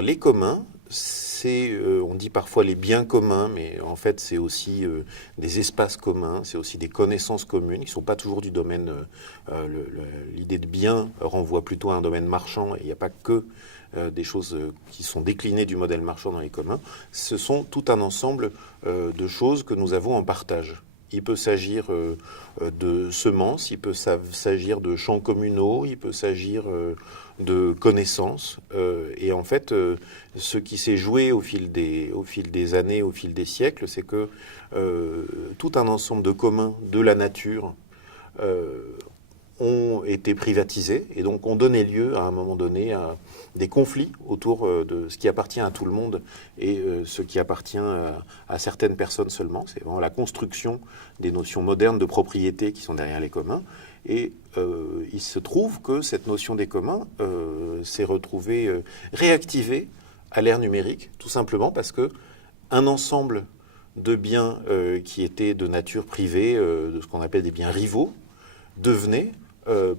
Les communs, on dit parfois les biens communs, mais en fait c'est aussi des espaces communs, c'est aussi des connaissances communes qui ne sont pas toujours du domaine. L'idée de bien renvoie plutôt à un domaine marchand, et il n'y a pas que des choses qui sont déclinées du modèle marchand dans les communs. Ce sont tout un ensemble de choses que nous avons en partage. Il peut s'agir de semences, il peut s'agir de champs communaux, il peut s'agir de connaissances. Et en fait, ce qui s'est joué au fil des années, au fil des siècles, c'est que tout un ensemble de communs de la nature ont été privatisés et donc ont donné lieu à un moment donné à des conflits autour de ce qui appartient à tout le monde et ce qui appartient à certaines personnes seulement. C'est vraiment la construction des notions modernes de propriété qui sont derrière les communs. Et il se trouve que cette notion des communs s'est retrouvée réactivée à l'ère numérique, tout simplement parce que un ensemble de biens qui étaient de nature privée, de ce qu'on appelle des biens rivaux, devenaient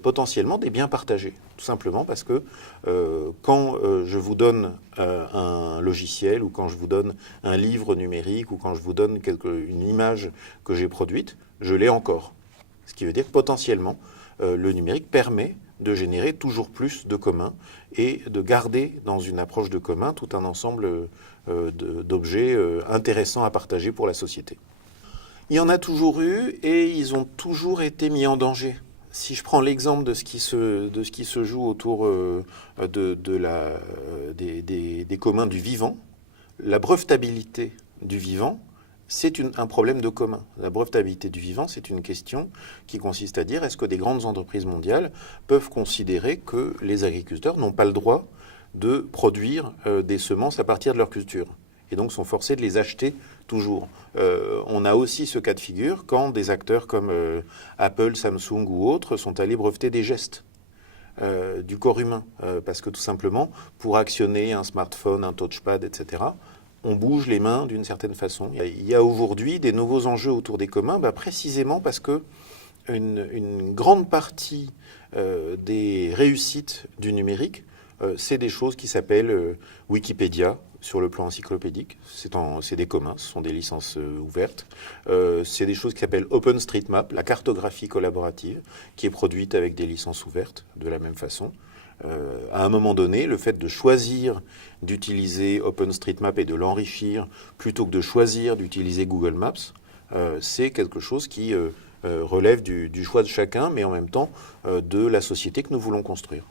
potentiellement des biens partagés. Tout simplement parce que quand je vous donne un logiciel ou quand je vous donne un livre numérique ou quand je vous donne une image que j'ai produite, je l'ai encore. Ce qui veut dire que potentiellement, le numérique permet de générer toujours plus de communs et de garder dans une approche de commun tout un ensemble d'objets intéressants à partager pour la société. Il y en a toujours eu et ils ont toujours été mis en danger. Si je prends l'exemple de ce qui se joue autour des communs du vivant, la brevetabilité du vivant, c'est un problème de commun. La brevetabilité du vivant, c'est une question qui consiste à dire est-ce que des grandes entreprises mondiales peuvent considérer que les agriculteurs n'ont pas le droit de produire des semences à partir de leur culture et donc sont forcés de les acheter toujours. On a aussi ce cas de figure quand des acteurs comme Apple, Samsung ou autres sont allés breveter des gestes du corps humain. Parce que tout simplement, pour actionner un smartphone, un touchpad, etc., on bouge les mains d'une certaine façon. Il y a aujourd'hui des nouveaux enjeux autour des communs, précisément parce que une grande partie des réussites du numérique, c'est des choses qui s'appellent Wikipédia, sur le plan encyclopédique. C'est des communs, ce sont des licences ouvertes. C'est des choses qui s'appellent OpenStreetMap, la cartographie collaborative, qui est produite avec des licences ouvertes, de la même façon. À un moment donné, le fait de choisir d'utiliser OpenStreetMap et de l'enrichir, plutôt que de choisir d'utiliser Google Maps, c'est quelque chose qui relève du choix de chacun, mais en même temps de la société que nous voulons construire.